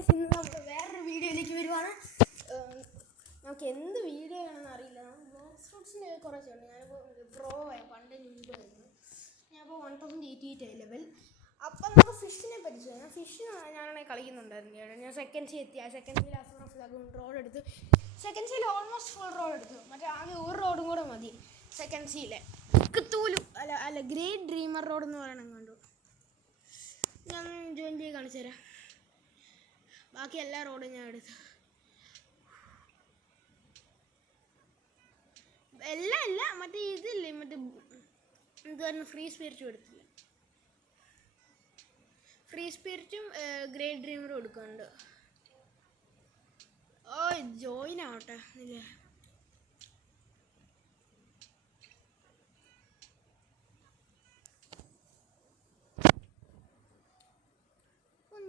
Guys, ഇന്ന് നമ്മൾ വേറൊരു വീഡിയോയിലേക്ക് വരുവാണ്. നമുക്ക് എന്ത് വീഡിയോ ആണെന്ന് അറിയില്ല. ബ്ലോഗ് സ്പോർട്സിൻ്റെ കുറച്ചുണ്ട്. ഞാനിപ്പോൾ പ്രോ പണ്ട് മുമ്പായിരുന്നു. ഞാനിപ്പോൾ 1088 ലെവൽ. അപ്പം നമുക്ക് ഫിഷിനെ പറ്റി ഫിഷിന് ഞാനാണെങ്കിൽ കളിക്കുന്നുണ്ടായിരുന്നു. ഞാൻ സെക്കൻഡ് സി എത്തി. ആ സെക്കൻഡ് സിയിൽ റോഡ് എടുത്ത് സെക്കൻഡ് സിയിൽ ഓൾമോസ്റ്റ് ഫുൾ റോഡ് എടുത്തു. മറ്റേ ആകെ ഒരു റോഡും കൂടെ മതി സെക്കൻഡ് സിയിലെ. ക്തൂലു അല്ല ഗ്രേറ്റ് ഡ്രീമർ റോഡ് എന്ന് പറയണം. കണ്ടു ഞാൻ ജോയിൻ ചെയ്ത് കാണിച്ചു തരാം. ബാക്കി എല്ലാ റോഡും ഞാൻ എടുത്തു. അല്ല മറ്റേ ഇതില്ലേ, മറ്റേ എന്തായിരുന്നു, ഫ്രീ സ്പിരിറ്റും എടുത്തില്ല. ഫ്രീ സ്പിരിറ്റും ഗ്രേറ്റ് ഡ്രീമറും എടുക്കുന്നുണ്ട്. ഓ ജോയിൻ ആവട്ടെ ഇല്ലേ.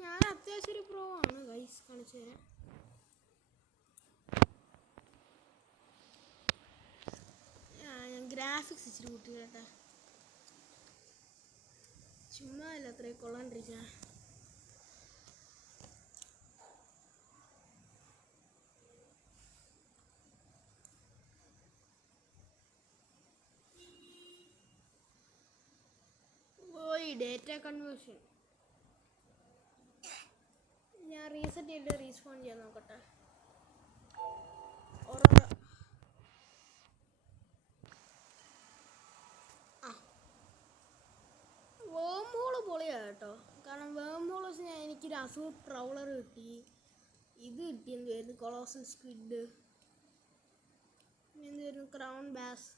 ഞാൻ അത്യാവശ്യം ഒരു പ്രോ ആണ് ഗൈസ്, കാണിച്ചു തരാം. ഞാൻ ഗ്രാഫിക്സ് ഇച്ചിരി കൂട്ടി കേട്ടെ, ചുമ്മാ അല്ല അത്രയും കൊള്ളാണ്ടിരിക്ക. ഓയ് ഡേറ്റ കൺവേർഷൻ ഞാൻ റീസെറ്റ് ചെയ്തിട്ട് റീസ്പോൺ ചെയ്യാൻ നോക്കട്ടെ. വേം ഹോള് പൊളിയാണ് കേട്ടോ. കാരണം വേം ഹോൾ വെച്ച് എനിക്കൊരു അസൂർ പ്രൗളർ കിട്ടി. ഇത് കിട്ടി, എന്തുവായിരുന്നു, കൊളോസൽ സ്ക്വിഡ്, എന്തുവായിരുന്നു, ക്രൗൺ ബാസ്.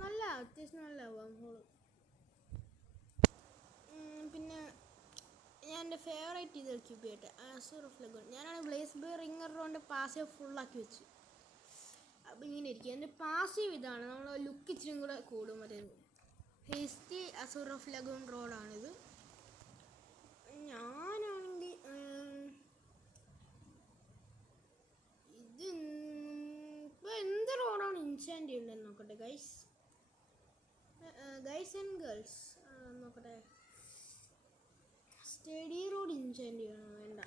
നല്ല അത്യാവശ്യം നല്ല വേം ഹോള്. പിന്നെ ഞാൻ എൻ്റെ ഫേവറേറ്റ് ഇത് ക്യൂബ് ചെയ്യട്ടെ, അസൂർ ഓഫ് ലഗോൺ. ഞാനാണ് ബ്ലേസ് ബേ റിംഗർ റോണ്ട് പാസീവ് ഫുള്ളാക്കി വെച്ചു. അപ്പം ഇങ്ങനെ ഇരിക്കും. എൻ്റെ പാസീവ് ഇതാണ്, നമ്മൾ ലുക്ക് ഇച്ചിരി കൂടെ കൂടും. മറ്റേ ഹേസ്റ്റി അസൂർ ഓഫ് ലഗൂൺ റോഡാണിത്. ഞാനാണെങ്കിൽ ഇത് ഇപ്പോൾ എന്ത് റോഡാണ് ഇൻസ്റ്റാൻറ്റ് ചെയ്യേണ്ടതെന്ന് നോക്കട്ടെ ഗൈസ് ആൻഡ് ഗേൾസ്. നോക്കട്ടെ, സ്റ്റഡി റോഡ് ഇൻസ്റ്റാൻറ്റ് ചെയ്യണോ വേണ്ട,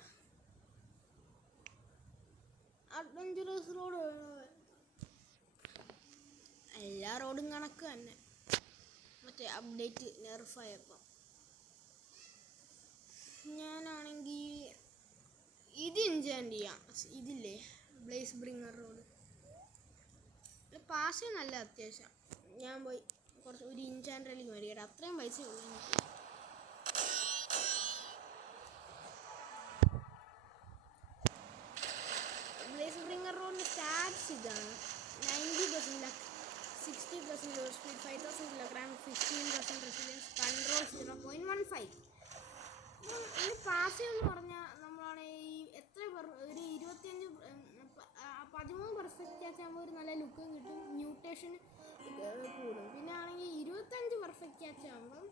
അഡ്വഞ്ചറസ് റോഡ് വേണോ, എല്ലാ റോഡും കണക്ക് തന്നെ. മറ്റേ അപ്ഡേറ്റ് നെർഫായപ്പം ഞാനാണെങ്കിൽ ഇത് ഇൻസ്റ്റാൻറ്റ് ചെയ്യാം. ഇതില്ലേ ബ്ലേസ് ബ്രിങ്ങർ റോഡ് പാസ് നല്ല അത്യാവശ്യം. ഞാൻ പോയി കുറച്ച് ഒരു ഇൻസ്റ്റാൻറ്ററിലേക്ക് മേടിക്കട്ടെ, അത്രയും പൈസ ഉള്ളൂ എനിക്ക്. ബ്ലേസ് ബ്രിങ്ങർ റോഡിൻ്റെ സ്റ്റാറ്റ്സ് ഇതാണ്: 90% luck, 60% load speed, 5000 kilogram, 15% resilience, control 0.15. ഈ പാസീവ് എന്ന് പറഞ്ഞാൽ നമ്മളാണ് ഈ എത്ര ഒരു 13 പെർഫെക്റ്റ് ആകുമ്പോൾ ഒരു നല്ല ലുക്കും കിട്ടും, മ്യൂട്ടേഷൻ കൂടും. പിന്നെ ആണെങ്കിൽ 25 പെർഫെക്റ്റ് ക്യാച്ച് ആകുമ്പം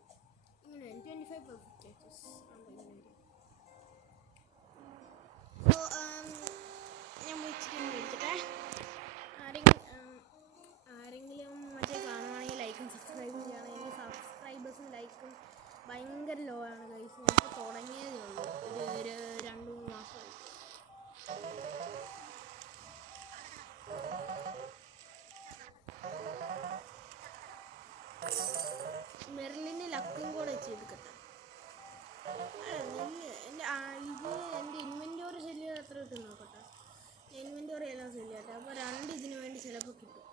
ഇങ്ങനെ വരും, 25 പെർഫെക്റ്റ് ക്യാച്ചസ് ആകുമ്പോൾ ഇങ്ങനെ വരും. അപ്പോൾ ഞാൻ പോയിച്ചിട്ട് മേടിക്കട്ടെ. ആരെങ്കിലും മറ്റേ കാണുവാണെങ്കിൽ ലൈക്കും സബ്സ്ക്രൈബും ചെയ്യണം. എനിക്ക് സബ്സ്ക്രൈബേഴ്സും ലൈക്കും ഭയങ്കര ലോ ആണ് ഗൈസ്. ഞങ്ങൾക്ക് തുടങ്ങിയതേ ഉള്ളൂ, ഒരു 2-3 മാസമായി. മെറിലിന് ലക്കും കൂടെ ചെയ്തിക്കട്ടെ. എൻ്റെ ഇൻവെൻറ്റോറി ശല്യം എത്ര കിട്ടും നോക്കട്ടെ. ഇൻവെൻറ്റോറി എല്ലാം ശല്യമാട്ടെ. അപ്പോൾ 2 ഇതിന് വേണ്ടി ചിലപ്പോൾ കിട്ടും.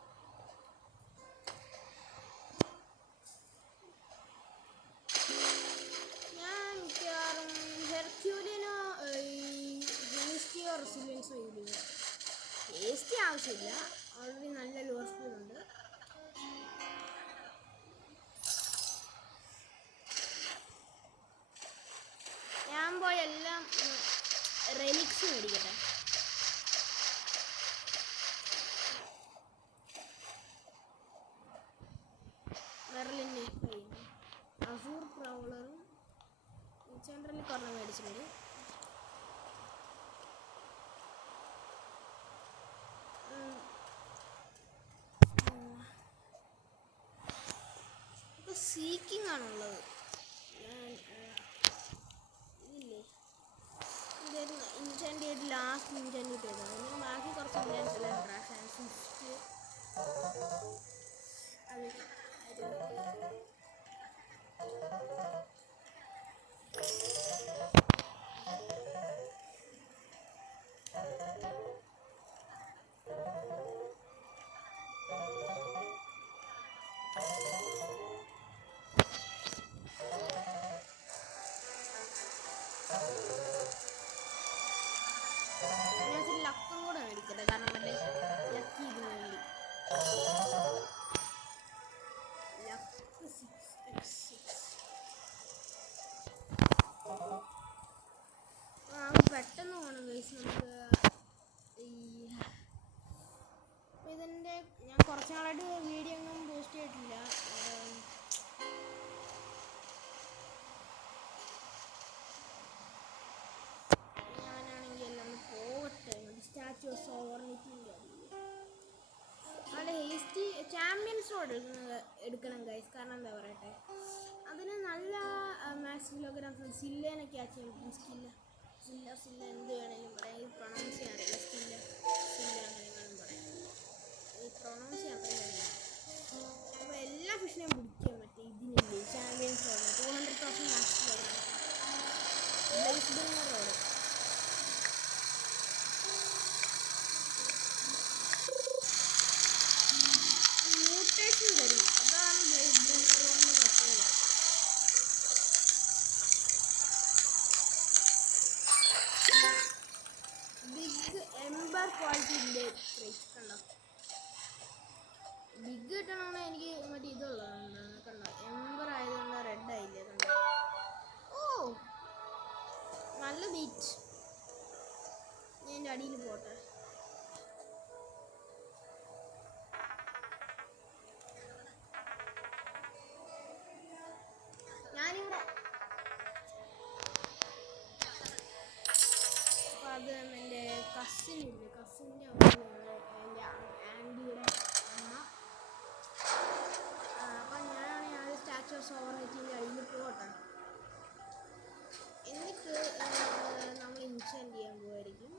ഞാൻ മിക്കവാറും ഹെർക്യൂലിനോ ഹേസ്റ്റിയോ റെസിലിയൻസോ യൂസ് ചെയ്യും. ഹേസ്റ്റി ആവശ്യമില്ല, ഓൾറെഡി നല്ല ലോ സ്പീഡുണ്ട്. ഞാൻ പോയി എല്ലാം റെലിക്സ് മേടിക്കട്ടെ. മെർലിൻ്റെ അസൂർ പ്രൗളറും ചന്ദ്രനിൽ കുറഞ്ഞ മേടിച്ചിട്ടുണ്ട്. ഇപ്പോൾ സീക്കിംഗ് ആണുള്ളത്. ഇതില്ലേ, ലാസ്റ്റ് ഇൻറ്റൻറ്റ് ചെയ്തത്. അതിന് ബാക്കി കുറച്ച് ഇൻറ്റൻസ് എല്ലാം ലക്കും കൂടെ മേടിക്കട്ടെ, കാരണം മറ്റേ ലക്കി ഇതിന് വേണ്ടി ലക്ക് 6x6 പെട്ടെന്ന് പോകണം ഗൈസ്. നമുക്ക് ഇതിൻ്റെ ഞാൻ കുറച്ച് നാളായിട്ട് വീഡിയോ ഒന്നും പോസ്റ്റ് ചെയ്തിട്ടില്ല. ഞാനാണെങ്കിൽ എല്ലാം ഒന്ന് പോകട്ടെ. സ്റ്റാച്യു ഓഫ് സോവർണിറ്റിൻ്റെ അവിടെ ഹേസ്റ്റി ചാമ്പ്യൻസ് റോഡ് എടുക്കണം ഗൈസ്. കാരണം എന്താ പറയട്ടെ, അതിന് നല്ല മാക്സ് കിലോഗ്രാംസ് സില്ലേനൊക്കെ ആ ചാമ്പ്യൻസ് സില്ല എന്ത് വേണമെങ്കിലും പറയാം. ഈ പ്രൊണൗൺസ് ചെയ്യാൻ അറിയില്ല. സില്ല അങ്ങനെയെങ്കിലും പറയാം. ഈ പ്രൊണൗൺസ് ചെയ്യാൻ അത്രയും അറിയില്ല. അപ്പോൾ എല്ലാ ഫിഷിനെയും പിടിക്കാൻ പറ്റും ഇതിനില്ലേ champions rod 200,000 max kilograms blaze bringer rod. Mutation തരും, അതാണ് ബ്ലേസ് ബ്രിങ്ങർ റോഡിൻ്റെ പ്രത്യേകത. ബിഗ് എംബർ ക്വാളിറ്റി കണ്ടോ. ബിഗ് കിട്ടണമെന്ന് എനിക്ക് മറ്റേ ഇതുള്ളതാണ് കണ്ടോ. എംബർ ആയതുകൊണ്ട് റെഡ് ആയില്ലേ കണ്ടോ. ഓ നല്ല ബീറ്റ്. ഞാൻ എൻ്റെ അടിയിൽ പോട്ടെ. ഞാനിവിടെ അപ്പോൾ അത് എൻ്റെ കസിനില്ലേ, കസിൻ്റെ എൻ്റെ ആൻറ്റിയുടെ അമ്മ. അപ്പം ഞാനാണെങ്കിൽ ആദ്യം സ്റ്റാച്യു ഓഫ് സോവർണിറ്റിൻ്റെ അടിയിൽ പോകട്ടെ. എന്നിട്ട് നമ്മൾ ഇൻസ്റ്റൻറ്റ് ചെയ്യാൻ പോകുമായിരിക്കും.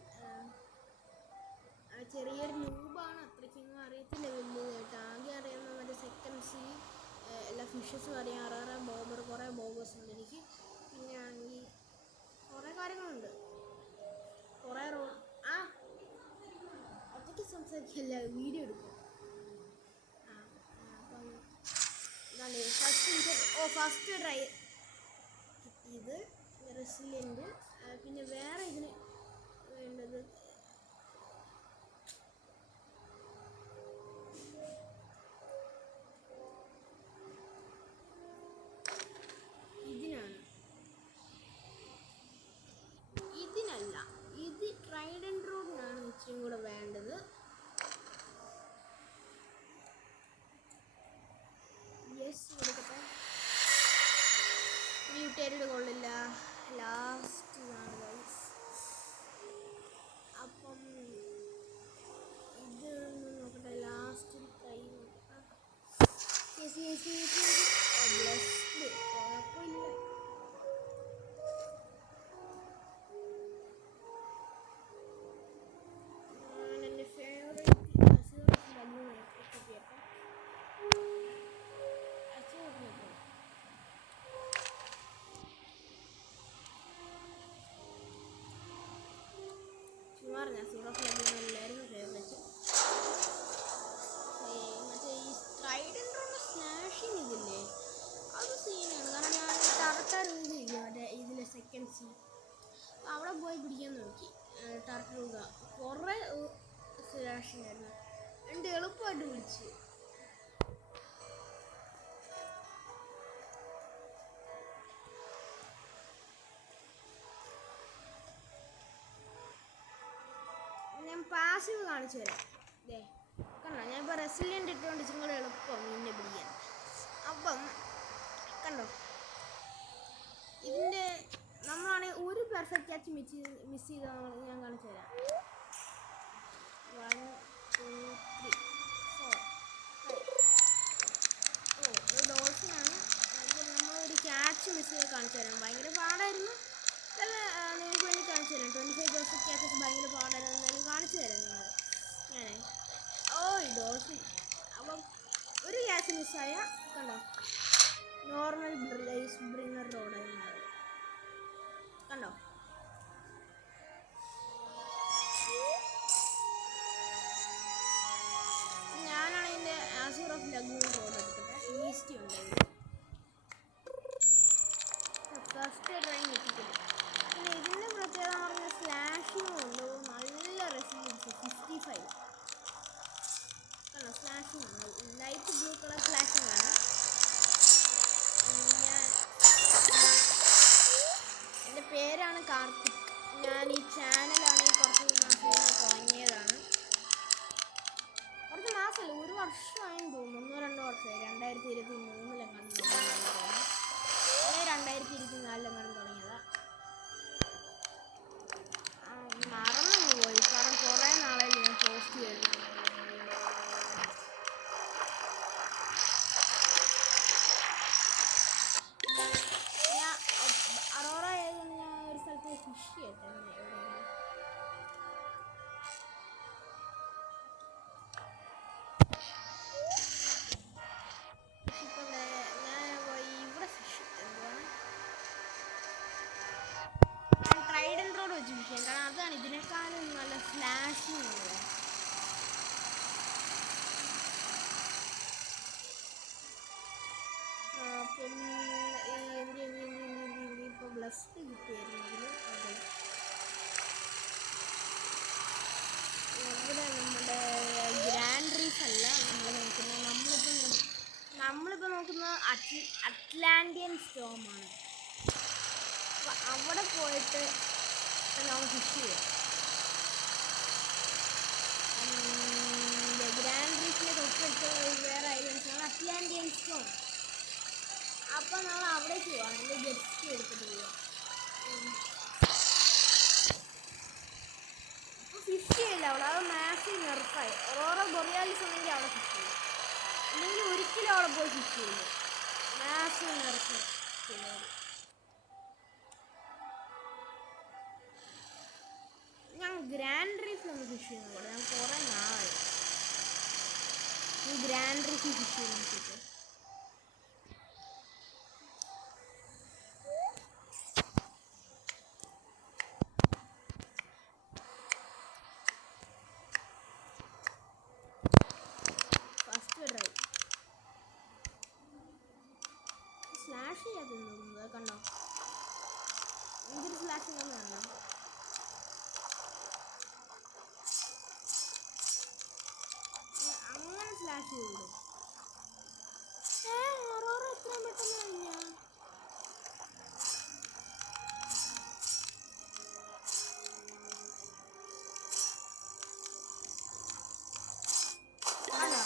ചെറിയൊരു ന്യൂബാണ്, അത്രയ്ക്കൊന്നും അറിയത്തില്ല വലിയതായിട്ട്. ആകെ അറിയാവുന്ന മറ്റേ സെക്കൻഡ്സി എല്ലാ ഫിഷസും അറിയാം. അറാറ ബോബർ കുറേ ബോബേഴ്സ് ഉണ്ട് എനിക്ക്. പിന്നെ ആണെങ്കിൽ കുറേ കാര്യങ്ങളുണ്ട്, കുറേ ഒറ്റയ്ക്ക് സംസാരിക്കില്ല, വീഡിയോ എടുക്കും. അപ്പം ഇതാണ് ഫസ്റ്റ് ട്രൈ കിട്ടിയത് റെസിലിയൻ്റ്. പിന്നെ വേറെ ഇതിന് വേണ്ടത് ഇതിനല്ല, ഇത് ട്രൈഡൻറ്റ് റോഡിനാണ് ഇച്ചിരി കൂടെ വേണ്ടത്. യെസ് കൊടുക്കട്ടെ. മ്യൂട്ടേറ്റഡ് കൊള്ളില്ല, ലാസ്റ്റ് ഇതാണ് ഗൈസ്. അപ്പം ഇത് നോക്കട്ടെ, ലാസ്റ്റ് ട്രൈ നോക്കട്ടെ. ബ്ലെസ്ഡ് കുഴപ്പമില്ല. എൻ്റെ ഫേവറേറ്റ് ഞാൻ സീറോ ഫ്ലഗ് എല്ലാവരും ഫേവറേറ്റ്. മറ്റേ ഈ ട്രൈഡൻറ്റ് റോഡ് സ്ലാഷിങ് ഇതില്ലേ, അത് സീനാണ്. കാരണം ഞാൻ ടർട്ടറൂഗയില്ലേ മറ്റേ ഇതിലെ സെക്കൻഡ് സീൻ, അവിടെ പോയി പിടിക്കാൻ നോക്കി. ടർട്ടറൂഗ കുറേ സ്ലാഷിങ് ആയിരുന്നു, എൻ്റെ എളുപ്പമായിട്ട് പിടിച്ചു. ഞാൻ പാസീവ് കാണിച്ചു തരാം. ദേ കണ്ടോ, ഞാനിപ്പോൾ റെസിലിയൻ്റ് ഇട്ടുകൊണ്ട് ഇച്ചിരി എളുപ്പം മീനിനെ പിടിക്കാൻ. അപ്പം കണ്ടോ, ഇതിൻ്റെ നമ്മളാണെങ്കിൽ ഒരു പെർഫെക്റ്റ് ക്യാച്ച് മിസ് ചെയ്ത ഞാൻ കാണിച്ചു തരാം. 1 2 3 4 5. ഒരു ഡോൾഫിനാണ്. നമ്മളൊരു ക്യാച്ച് മിസ് ചെയ്ത് കാണിച്ചു തരാം. ഭയങ്കര പാടായിരുന്നു. നിങ്ങൾക്ക് വേണ്ടി കാണിച്ചു തരാം. 25 പെർഫെക്റ്റ് ക്യാച്ചസ് ഭയങ്കര മിസ്സായ കണ്ടോ നോർമൽ ബ്ലേസ് ബ്രിങ്ങർ റോഡ് കണ്ടോ. ഞാനാണ് ഇതിൻ്റെ ആസൂർ ഓഫ് ലഗൂൺ റോഡ് എടുക്കട്ടെ. ഈസ്റ്റ് ഉണ്ട് ഫസ്റ്റ് ട്രെയിൻ എത്തിക്കില്ല. പിന്നെ ഇതിൻ്റെ പ്രത്യേകത എന്ന് പറഞ്ഞാൽ സ്ലാഷിങ് ഉണ്ട്. നല്ല റെസിഡൻസ് 55 കണ്ടോ. സ്ലാഷിങ് ഉണ്ട്, ലൈറ്റ് ബ്ലൂ കളർ സ്ലാഷിങ് ആണ്. എൻ്റെ പേരാണ് കാർത്തിക്. ഞാൻ ഈ ചാനലാണെങ്കിൽ കുറച്ച് മാസം തുടങ്ങിയതാണ്. കുറച്ച് മാസമല്ല, ഒരു വർഷമായെന്ന് തോന്നുന്നു, 1-2 വർഷമായി. 2023 കണ്ടു തുടങ്ങിയതാണ്. 2024 തുടങ്ങിയതാ. മറന്നു പോയി, കാരണം കുറേ നാളായി ഞാൻ പോസ്റ്റ് ചെയ്തു. ഞാൻ അറോറ ആയതുകൊണ്ട് ഞാൻ ഒരു സ്ഥലത്ത് ഫിഷ് ചെയ്യട്ടെ. ട്രൈഡൻറ്റ് റോഡ് വെച്ച് ഫിഷ് ചെയ്യാം, കാരണം അതാണ് ഇതിനേക്കാളും നല്ല സ്ലാഷിങ് ഉള്ളത്. അപ്പം ഇപ്പോൾ ബ്ലസ്ഡ് കിട്ടിയായിരുന്നു അതിൽ. അതെ, ഇവിടെ നമ്മുടെ ഗ്രാൻഡ് റീഫ് അല്ല നമ്മൾ നോക്കുന്നത്. നമ്മളിപ്പോൾ നോക്കുന്നത് അറ്റ്ലാന്റിയൻ സ്റ്റോമാണ്. അപ്പോൾ അവിടെ പോയിട്ട് നമ്മൾ ഫിഷ് ചെയ്യാം. ഗ്രാൻഡ് റീഫിൻ്റെ തൊട്ടടുത്തുള്ള വേറെ ഐലൻഡ്സാണ് അറ്റ്ലാന്റിയൻ സ്റ്റോൺ. അപ്പോൾ നമ്മൾ അവിടേക്ക് പോവാം. എൻ്റെ ജെറ്റ് എടുത്തിട്ട് പോവാം. അപ്പോൾ ഫിഷ് ചെയ്യില്ല അവിടെ, അത് മാസീവ് നെർഫായി. ഓറോറ ബൊറിയാലിസ് ഉണ്ടെങ്കിൽ അവിടെ ഫിഷ് ചെയ്യും, അല്ലെങ്കിൽ ഒരിക്കലും അവിടെ പോയി ഫിഷ് ചെയ്യില്ല. മാസീവ് നെർഫ് ചെയ്യുന്നത്. ഞാൻ ഗ്രാൻഡ് റീഫിലൊന്ന് ഫിഷ് ചെയ്യുന്ന പോലെ ഞാൻ കുറേ നാളായി ഗ്രാൻഡ് റീഫിൽ ഫിഷ് ചെയ്ത് നോക്കിയിട്ട്. ഫസ്റ്റ് ട്രൈ സ്ലാഷ് ചെയ്യാതെ തോന്നുന്നത് കണ്ടോ. എന്തൊരു സ്ലാഷിംഗ് ഒന്ന് കണ്ടോ. അങ്ങനെ സ്ലാഷ് ചെയ്തിടും. അറോറ എത്രയും പെട്ടെന്ന് കഴിഞ്ഞ. ആണോ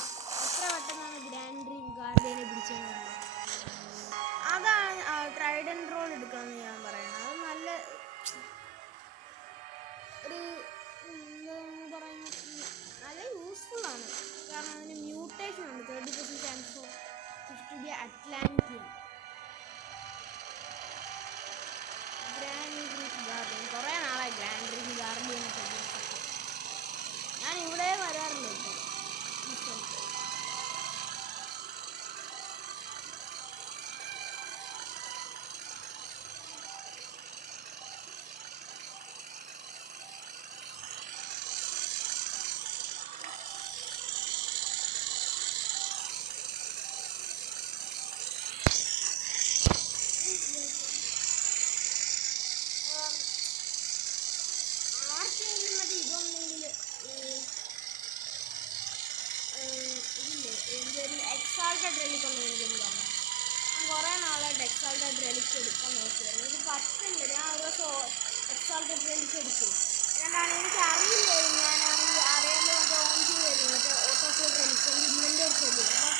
എത്ര പെട്ടെന്നാണ് ഗ്രാൻഡ് ഡ്രീം ഗാർഡിയനെ പിടിച്ചത്. അതാണ് ട്രൈഡൻറ്റ് റോഡ് എടുക്കണമെന്ന് ഞാൻ പറയുന്നത്. അത് നല്ല ഒരു നല്ല യൂസ്ഫുള്ളാണ്, കാരണം അതിന് മ്യൂട്ടേഷൻ ഉണ്ട്. 30% chance of fish to be Atlantean. Grand reef guardian കുറേ നാളായി ഗ്രാൻഡ് റീഫ് ഗാർഡിയനൊക്കെ. ഞാൻ ഇവിടെ വരാറില്ല ഇപ്പോൾ ഈ സ്ഥലത്ത്. ആർക്കെങ്കിലും മറ്റേ ഇതൊന്നെങ്കിൽ ഇതില്ലേ എന്തൊരു എക്സാൾട്ടഡ് റെലിക് ഉണ്ടെങ്കിൽ എനിക്കൊന്ന് പറഞ്ഞു. ഞാൻ കുറേ നാളായിട്ട് എക്സാൾട്ടഡ് റെലിക് എടുക്കാൻ നോക്കിയായിരുന്നു. ഇത് പറ്റില്ല. ഞാൻ ഒരു ദിവസം എക്സാൾട്ടഡ് റെലിക് എടുക്കും. അതുകൊണ്ടാണ് എനിക്ക് അറിയില്ലായിരുന്നു. ഞാനാണെങ്കിൽ അറിയാണ്ട് മറ്റേ ഓൺ ചെയ്യുമായിരുന്നു, മറ്റേ ഓട്ടോഫോൾ റെലിക് ഇന്നൻ്റെ ഒരു ശരിയാണ്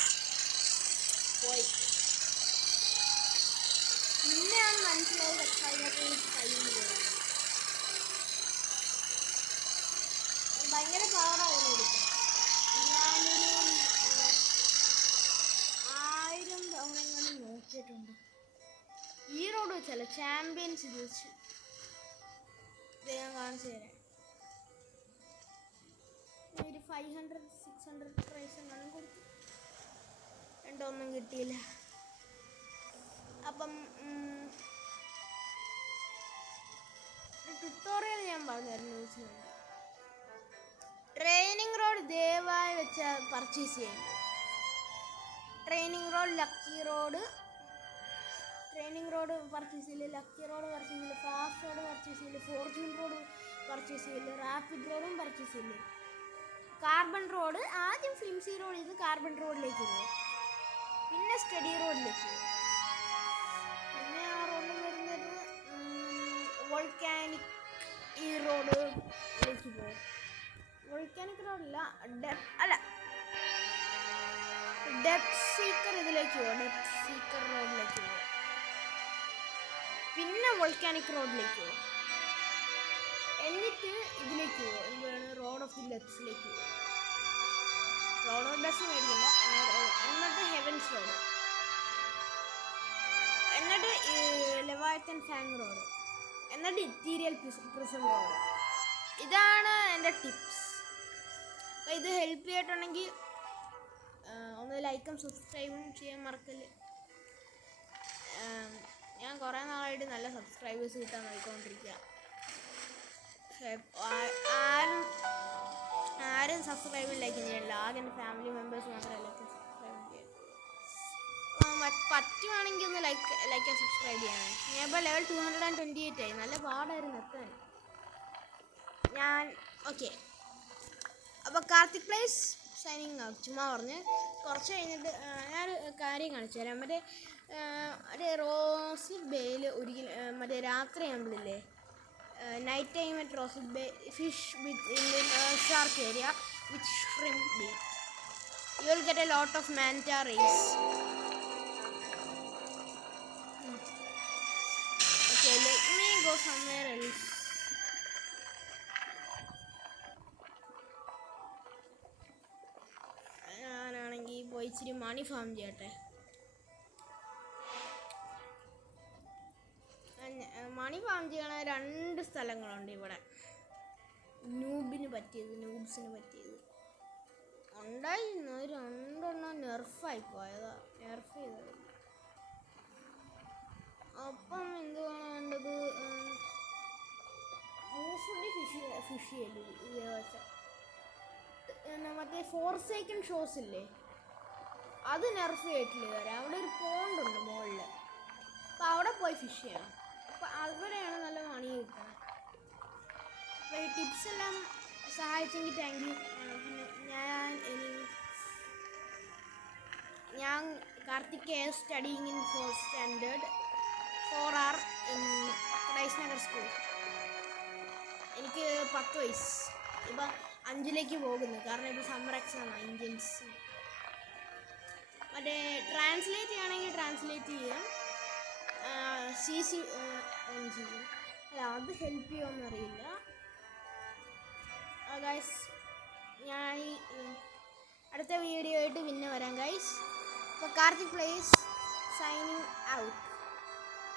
പോയി. പിന്നെയാണ് മനസ്സിലായത് എക്സാൾട്ടഡ് റെലിക് കയ്യിൽ പോയത്. ഭയങ്കര പവറായിരുന്നു എടുക്കാൻ. ഞാനൊരു 1000 തവണ എങ്ങനെ നോക്കിയിട്ടുണ്ട്. ഈ റോഡ് വെച്ചല്ല, ചാമ്പ്യൻസ് ഇത് വെച്ച്. ഇത് ഞാൻ കാണിച്ചു തരാം. ഒരു 500-600 പ്രൈസ് എങ്ങാനും കൊടുത്തു. ഒന്നും കിട്ടിയില്ല. അപ്പം ട്യൂട്ടോറിയൽ ഞാൻ പറഞ്ഞായിരുന്നു. ട്രെയിനിങ് റോഡ് ദയവായി വെച്ച് പർച്ചേസ് ചെയ്യുന്നു. Training road, lucky road, training road purchase ചെയ്യില്ല, ലക്കി റോഡ് പർച്ചേസ് ചെയ്യില്ല, ഫാസ്റ്റ് റോഡ് പർച്ചേസ് ചെയ്യില്ല, ഫോർച്യൂൺ റോഡ് പർച്ചേസ് ചെയ്യില്ല, റാപ്പിഡ് റോഡും പർച്ചേസ് ചെയ്യില്ല. കാർബൺ റോഡ് ആദ്യം ഫ്ലിംസി റോഡിൽ നിന്ന് കാർബൺ റോഡിലേക്ക് പോകും, പിന്നെ സ്റ്റഡി റോഡിലേക്ക് പോകും, പിന്നെ ആ റോഡിൽ വരുന്നത് വോൾക്കാനിക് ഈ റോഡിലേക്ക് പോകും. വോൾക്കാനിക് റോഡില്ല, ഡെപ്ത് സീക്കർ ഇതിലേക്ക് പോകും, ഡെപ്ത് സീക്കർ റോഡിലേക്ക് പോകും, പിന്നെ വോൾക്കാനിക് റോഡിലേക്ക് പോകും, എന്നിട്ട് ഇതിലേക്ക് പോകും, എന്താണ് റോഡ് ഓഫ് ദി ഡെപ്സിലേക്ക് പോകും. റോഡ് ഓഫ് ഡെപ്സ് മേടിക്കില്ല, എന്നിട്ട് ഹെവൻസ് റോഡ്, എന്നിട്ട് ലെവായത്തൻ ഫാങ് റോഡ്, എന്നിട്ട് ഇത്തീരിയൽ പ്രിസം റോഡ്. ഇതാണ് എൻ്റെ ടിപ്സ്. അപ്പോൾ ഇത് ഹെൽപ്പ് ചെയ്തിട്ടുണ്ടെങ്കിൽ ഒന്ന് ലൈക്കും സബ്സ്ക്രൈബും ചെയ്യാൻ മറക്കല്. ഞാൻ കുറേ നാളായിട്ട് നല്ല സബ്സ്ക്രൈബേഴ്സ് കിട്ടാൻ നോക്കിക്കൊണ്ടിരിക്കുക. ആരും സബ്സ്ക്രൈബും ലൈക്കും ചെയ്യണില്ല. ആകെ എൻ്റെ ഫാമിലി മെമ്പേഴ്സ് മാത്രമേ സബ്സ്ക്രൈബ് ചെയ്യുള്ളൂ. പറ്റുവാണെങ്കിൽ ഒന്ന് ലൈക്ക് സബ്സ്ക്രൈബ് ചെയ്യണം. ഞാൻ ഇപ്പോൾ ലെവൽ 228 ആയി. നല്ല പാടായിരുന്നു എത്താൻ. ഓക്കെ, അപ്പോൾ കാർത്തിക് പ്ലേസ് സൈനിങ് ഔട്ട്. ചുമ്മാ പറഞ്ഞ് കുറച്ച് കഴിഞ്ഞിട്ട് ഞാൻ കാര്യം കാണിച്ചു തരാം. മറ്റേ റോസിഡ് ബേയിൽ മറ്റേ രാത്രി ആകുമ്പോഴില്ലേ, night time at Roslit bay fish with Indian shark area with shrimp bait. You will get a lot of manta rays. Okay, let me go somewhere else. ഞാനാണെങ്കിൽ പോയി ഇച്ചിരി മണി ഫാം ചെയ്യട്ടെ. മണി ഫാം ചെയ്യണ 2 സ്ഥലങ്ങളുണ്ട് ഇവിടെ. നൂബ്സിന് പറ്റിയത് ഉണ്ടായിരുന്നു. 2 നെർഫായി പോയതാ, നെർഫ് ചെയ്തത്. അപ്പം എന്തുവാണ് വേണ്ടത്? ഫിഷ് ചെയ്യല് മറ്റേ 4 സെക്കൻഡ് ഷോസ് ഇല്ലേ, അത് നെർഫ് ചെയ്തിട്ടില്ല ഇതുവരെ. അവിടെ ഒരു പോണ്ടുണ്ട് മുകളിൽ, അപ്പം അവിടെ പോയി ഫിഷ് ചെയ്യണം. അപ്പം അവിടെയാണ് നല്ല മണി കിട്ടുന്നത്. അപ്പോൾ ഈ ടിപ്സ് എല്ലാം സഹായിച്ചെങ്കിൽ താങ്ക് യു. ഞാൻ Karthik studying in 4th standard 4R ഇൻ റൈസ് നഗർ സ്കൂൾ. എനിക്ക് 10 വയസ്സ്. ഇപ്പം 5ലേക്ക് പോകുന്നു, കാരണം ഇപ്പോൾ സമ്മർ എക്സാമാണ് ഇന്ത്യൻസ്. മറ്റേ ട്രാൻസ്ലേറ്റ് ചെയ്യണമെങ്കിൽ ട്രാൻസ്ലേറ്റ് ചെയ്യാം, CC ഓൺ ചെയ്യും. അല്ല, അത് ഹെൽപ്പ് ചെയ്യുമെന്ന് അറിയില്ല ഗൈസ്. ഞാൻ അടുത്ത വീഡിയോ ആയിട്ട് പിന്നെ വരാം ഗൈസ്. അപ്പോൾ കാർത്തിക് പ്ലേസ് സൈനിങ് ഔട്ട്.